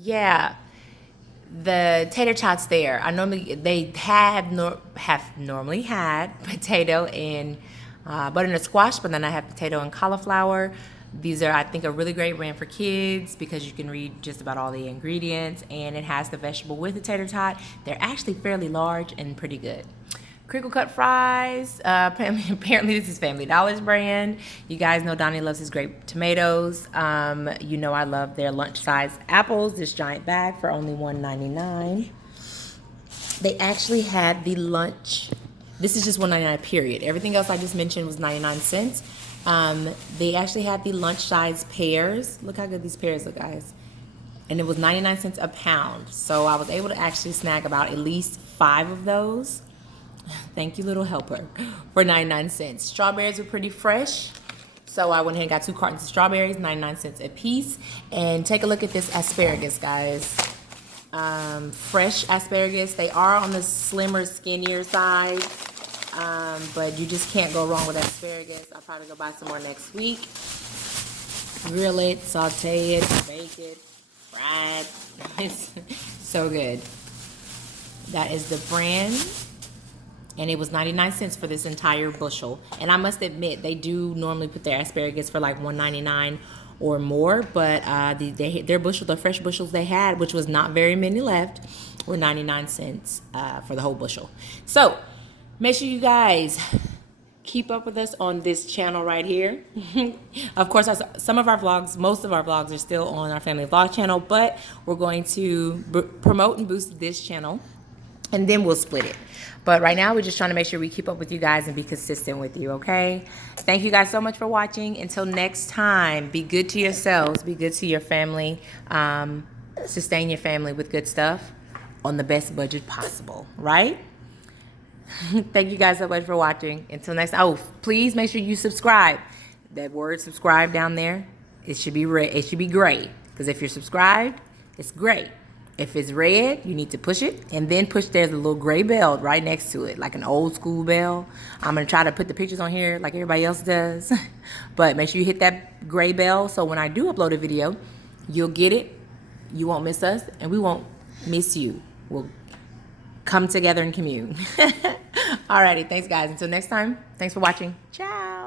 yeah, the tater tots there. I normally have normally had potato and butternut squash, but then I have potato and cauliflower. These are, I think, a really great brand for kids because you can read just about all the ingredients, and it has the vegetable with the tater tot. They're actually fairly large and pretty good. Crinkle cut fries. Apparently, this is Family Dollar's brand. You guys know Donnie loves his grape tomatoes. You know I love their lunch size apples. This giant bag for only $1.99. They actually had the lunch. This is just $1.99 period. Everything else I just mentioned was 99 cents. They actually had the lunch size pears. Look how good these pears look, guys. And it was 99 cents a pound. So I was able to actually snag about at least 5 of those. Thank you, little helper, for 99 cents. Strawberries were pretty fresh. So I went ahead and got 2 cartons of strawberries, 99 cents a piece. And take a look at this asparagus, guys. Fresh asparagus. They are on the slimmer, skinnier side. But you just can't go wrong with asparagus. I'll probably go buy some more next week. Grill it, saute it, bake it, fry it. It's so good. That is the brand. And it was 99 cents for this entire bushel. And I must admit, they do normally put their asparagus for like $1.99 or more. But their bushel, the fresh bushels they had, which was not very many left, were 99 cents for the whole bushel. So make sure you guys keep up with us on this channel right here. Of course, some of our vlogs, most of our vlogs are still on our family vlog channel, but we're going to promote and boost this channel, and then we'll split it. But right now, we're just trying to make sure we keep up with you guys and be consistent with you, okay? Thank you guys so much for watching. Until next time, be good to yourselves, be good to your family, sustain your family with good stuff on the best budget possible, right? Thank you guys so much for watching. Until next time. Oh, please make sure you subscribe. That word subscribe down there, it should be red. It should be gray. Because if you're subscribed, it's gray. If it's red, you need to push it. And then there's a little gray bell right next to it, like an old school bell. I'm going to try to put the pictures on here like everybody else does. But make sure you hit that gray bell so when I do upload a video, you'll get it. You won't miss us, and we won't miss you. We'll come together and commune. Alrighty, thanks guys. Until next time, thanks for watching. Ciao.